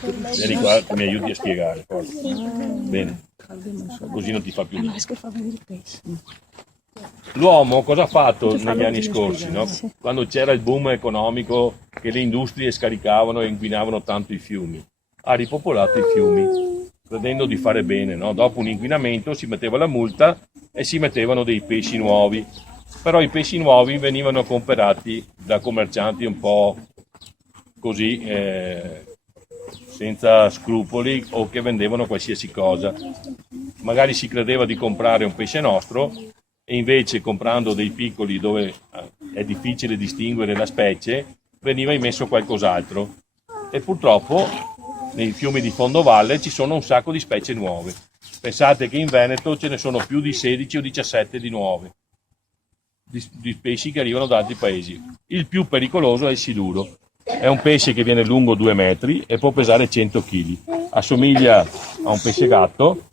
Vieni qua, mi aiuti a spiegare. Forza. Bene, così non ti fa più niente. L'uomo cosa ha fatto negli anni scorsi, no? Quando c'era il boom economico che le industrie scaricavano e inquinavano tanto i fiumi? Ha ripopolato i fiumi, credendo di fare bene, no? Dopo un inquinamento si metteva la multa e si mettevano dei pesci nuovi, però i pesci nuovi venivano comprati da commercianti un po' così, senza scrupoli, o che vendevano qualsiasi cosa. Magari si credeva di comprare un pesce nostro e invece, comprando dei piccoli dove è difficile distinguere la specie, veniva immesso qualcos'altro. E purtroppo nei fiumi di fondovalle ci sono un sacco di specie nuove. Pensate che in Veneto ce ne sono più di 16 o 17 di nuove, di pesci che arrivano da altri paesi. Il più pericoloso è il siluro. È un pesce che viene lungo 2 metri e può pesare 100 kg. Assomiglia a un pesce gatto,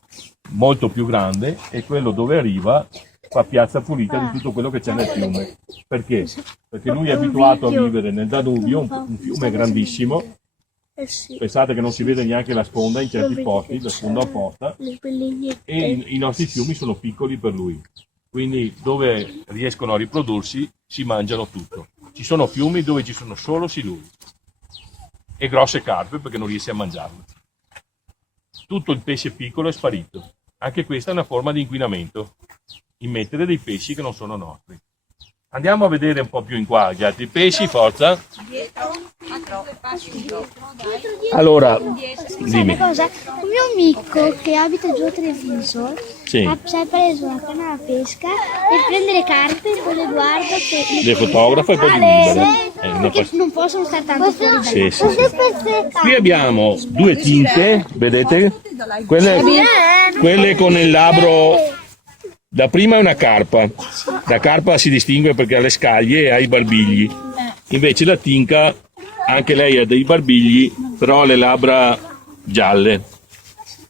molto più grande, e quello dove arriva fa piazza pulita di tutto quello che c'è nel fiume. Perché? Perché lui è abituato a vivere nel Danubio, un fiume grandissimo. Pensate che non si vede neanche la sponda in certi posti, la sponda opposta, e i nostri fiumi sono piccoli per lui. Quindi dove riescono a riprodursi si mangiano tutto. Ci sono fiumi dove ci sono solo siluri e grosse carpe perché non riesce a mangiarle. Tutto il pesce piccolo è sparito. Anche questa è una forma di inquinamento, immettere dei pesci che non sono nostri. Andiamo a vedere un po' più in qua gli altri pesci, forza. Allora, dimmi. Una cosa, un mio amico che abita giù a Treviso Sì. si è preso una canna da pesca per prendere carpe con Edoardo che Le fotografa e poi li perché non possono stare tanto fuori. Sì, sì, sì. Qui abbiamo 2 tinte, vedete? Quelle con il labbro. La prima è una carpa. La carpa si distingue perché ha le scaglie e ha i barbigli. Invece la tinca, anche lei ha dei barbigli, però ha le labbra gialle.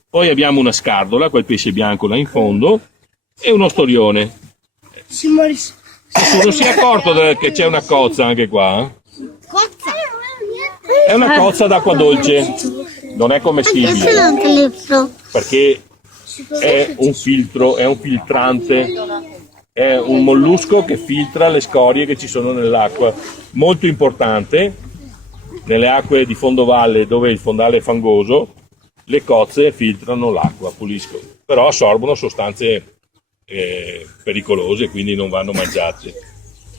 Poi abbiamo una scardola, quel pesce bianco là in fondo, e uno storione. Nessuno si è accorto che c'è una cozza anche qua? È una cozza d'acqua dolce, non è commestibile, perché è un filtro, è un filtrante, è un mollusco che filtra le scorie che ci sono nell'acqua. Molto importante, nelle acque di fondovalle dove il fondale è fangoso, le cozze filtrano l'acqua, puliscono, però assorbono sostanze pericolose, quindi non vanno mangiate.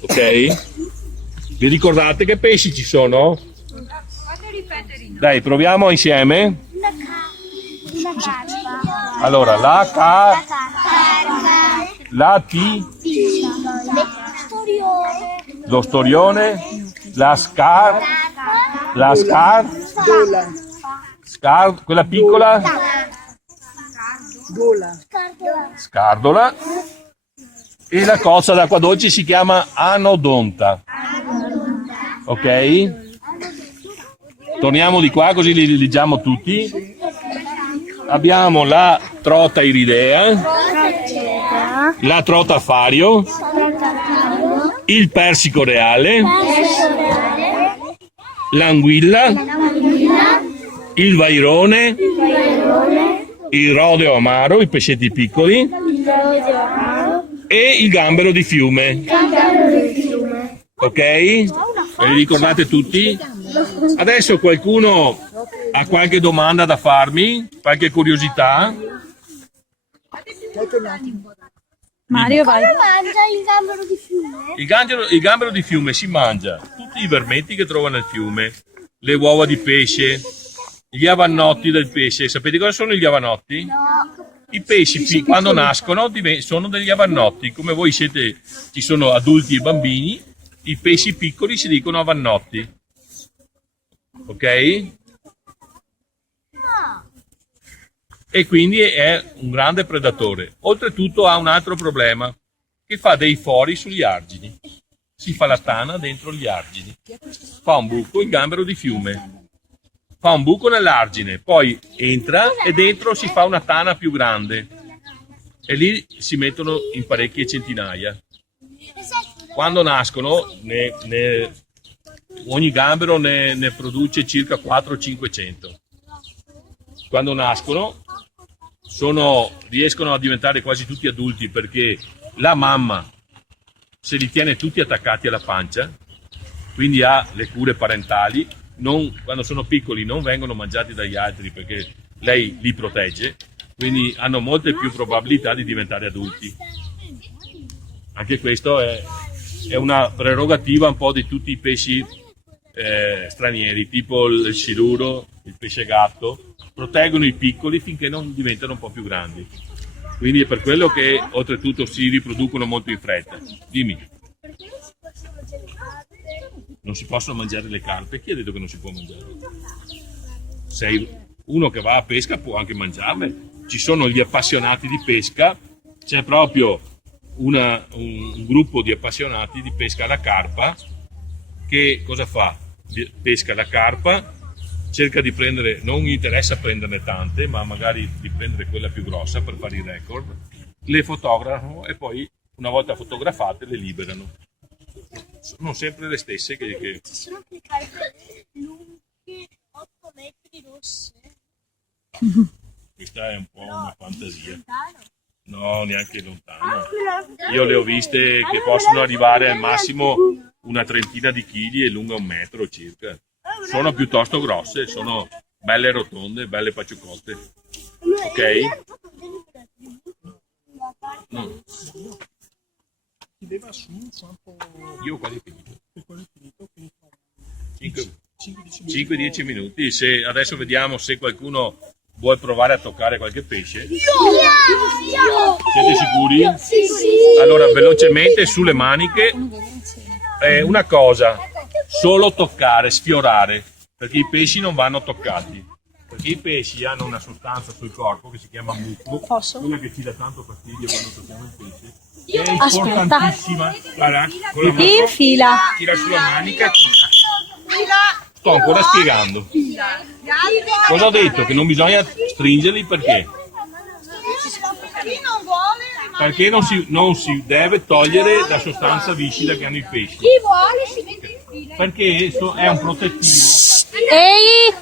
Ok? Vi ricordate che pesci ci sono? Dai, proviamo insieme. Allora, la T, lo storione, la quella piccola, scardola, e la cozza d'acqua dolce si chiama anodonta. Ok? Torniamo di qua così li leggiamo tutti. Abbiamo la trota iridea, la trota fario, il persico reale, l'anguilla, il vairone, il rodeo amaro, i pescetti piccoli, e il gambero di fiume. Ok? Ve li ricordate tutti? Adesso qualcuno ha qualche domanda da farmi? Qualche curiosità? Mario, vai. Come mangia il gambero di fiume? Il gambero di fiume si mangia tutti i vermetti che trova nel fiume, le uova di pesce, gli avannotti del pesce. Sapete cosa sono gli avannotti? No. I pesci quando nascono sono degli avannotti. Come voi siete, ci sono adulti e bambini, i pesci piccoli si dicono avannotti. Ok? E quindi è un grande predatore. Oltretutto ha un altro problema, che fa dei fori sugli argini. Si fa la tana dentro gli argini. Fa un buco, il gambero di fiume. Fa un buco nell'argine, poi entra e dentro si fa una tana più grande. E lì si mettono in parecchie centinaia. Quando nascono, ogni gambero ne produce circa 400-500. quando nascono riescono a diventare quasi tutti adulti perché la mamma se li tiene tutti attaccati alla pancia, quindi ha le cure parentali, quando sono piccoli non vengono mangiati dagli altri perché lei li protegge, quindi hanno molte più probabilità di diventare adulti. Anche questo è una prerogativa un po' di tutti i pesci stranieri, tipo il siluro, il pesce gatto, proteggono i piccoli finché non diventano un po' più grandi. Quindi è per quello che oltretutto si riproducono molto in fretta. Dimmi. Perché non si possono mangiare le carpe? Non si possono mangiare le carpe? Chi ha detto che non si può mangiare? Sei uno che va a pesca, può anche mangiarle. Ci sono gli appassionati di pesca, c'è proprio un gruppo di appassionati di pesca alla carpa che cosa fa? Pesca la carpa, cerca di prendere, non gli interessa prenderne tante, ma magari di prendere quella più grossa per fare i record, le fotografano e poi una volta fotografate le liberano. Sono sempre le stesse che... Ci sono anche le carpe lunghe 8 metri rosse. Questa è un po' una fantasia. No, neanche lontano. Io le ho viste che possono arrivare al massimo una trentina di chili e lunga 1 metro circa. Sono piuttosto grosse, sono belle rotonde, belle paciucotte. Ok? No. Io ho quasi finito. 5-10 minuti. Se adesso vediamo se qualcuno vuole provare a toccare qualche pesce. Siete sicuri? Allora, velocemente sulle maniche. Una cosa, solo toccare, sfiorare, perché i pesci non vanno toccati. Perché i pesci hanno una sostanza sul corpo che si chiama muco, quella che ci dà tanto fastidio quando tocchiamo il pesce. È importantissima. Guarda, con la mano, Infila. tira sulla manica. Sto ancora spiegando. Cosa ho detto? Che non bisogna stringerli perché? Perché non si deve togliere la sostanza viscida che hanno i pesci. Perché è un protettivo. Ehi!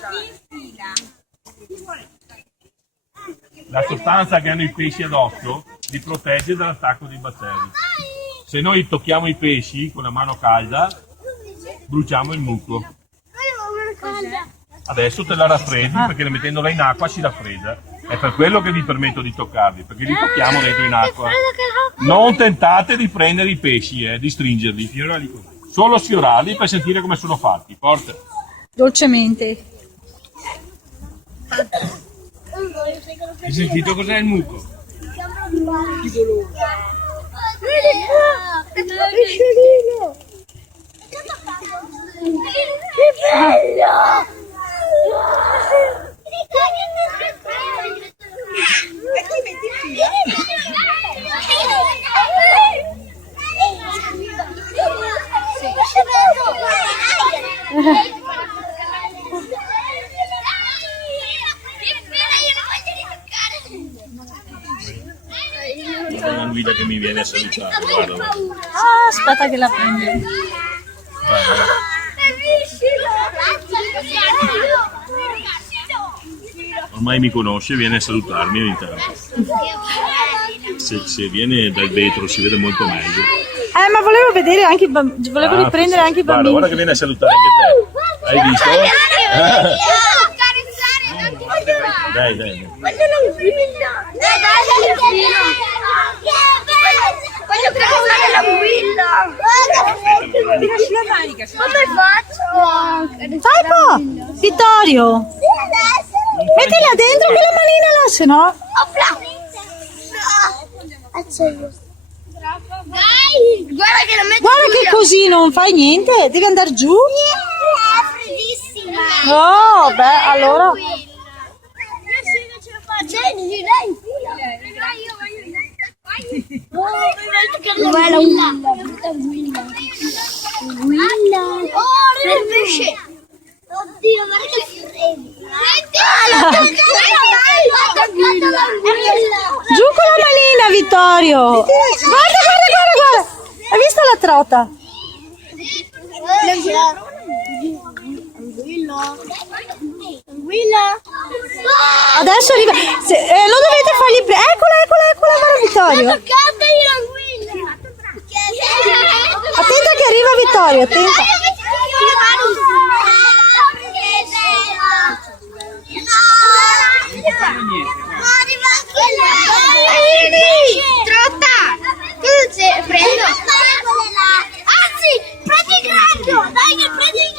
La sostanza che hanno i pesci addosso li protegge dall'attacco dei batteri. Se noi tocchiamo i pesci con la mano calda, bruciamo il muco. Adesso te la raffreddi perché mettendola in acqua si raffredda. È per quello che vi permetto di toccarli, perché li tocchiamo dentro in acqua. Non tentate di prendere i pesci, di stringerli. Solo sfiorarli per sentire come sono fatti. Forza. Dolcemente. Hai sentito cos'è il muco? Che dolore. Pesciolino. Che bello! E qui metti in fila. C'è una guida che mi viene a salutare. Guarda. Ah, aspetta che la prendo. Guarda. Ormai mi conosce, viene a salutarmi ogni tanto. Se viene dal vetro si vede molto meglio. Ma volevo vedere anche volevo riprendere anche i bambini. Guarda che viene a salutare anche te. Hai visto? Dai. Voglio provare la guilla. Come faccio? Fai un po'! Vittorio! Mettila dentro quella manina là, se no... Dai, guarda che la metto. Guarda che così non fai niente, devi andare giù. È freddissima. Oh, beh, allora... Dov'è la guilla? Guilla. Oh, il pesce. Oddio, guarda che freddo. Giù con la manina, Vittorio! Guarda! Hai visto la trota? Guilla. Adesso arriva. Lo dovete fargli eccola, guarda Vittorio. Attenta che arriva Vittorio, attenta. Prendo. Anzi, prendi il granchio. Dai che prendi il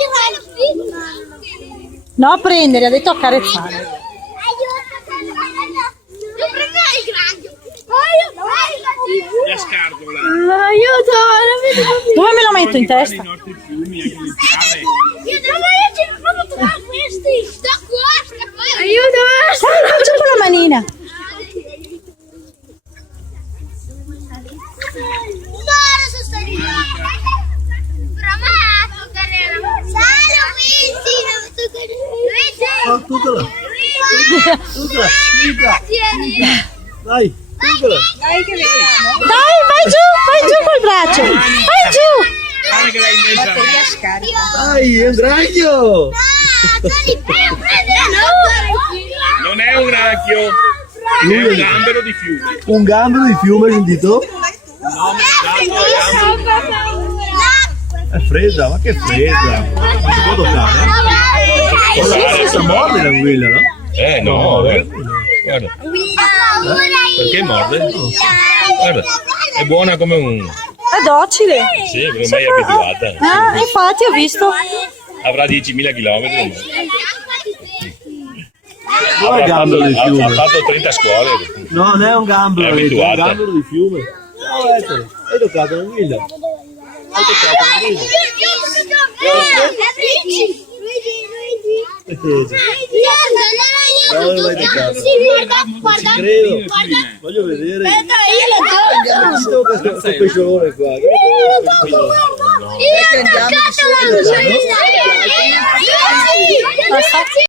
granchio. No, prendere, ha detto accarezzare. Io prendo il granchio. La scartola. Aiuto, non vedo. Dove me lo metto in testa? I nostri fiumi, anche il sale. Io ce ne proprio tra questi. Sto qua. Aiuto. Faccio con la manina. No, adesso sto arrivando. Però ma toccare la Salo, Luigi, Toccala. tieni. Dai, toccala. Dai che vediamo. Dai, vai giù col braccio. Vai giù. Guarda che l'hai messa. Batteria scarica. Dai, è un granchio. Non è un granchio, è un gambero di fiume. Un gambero di fiume, hai sentito? No, È fredda, ma che fredda. Ma si può toccare? Si morde l'anguilla, no? No, guarda. Perché morde? Guarda, è buona come un... È docile. Sì, ormai è abituata. Ah, infatti ho visto. Avrà 10.000 chilometri. Non è gambero di Ha fiume. fatto 30 scuole. No, non è un gambero, È è un abituata. gambero di fiume. No, eccolo. Hai toccato l'anguilla. Hai toccato l'anguilla. No, non l'hai toccato. Guarda, Ci credo. Voglio vedere. Abbiamo visto questo pesciolone qua. Io ho toccato la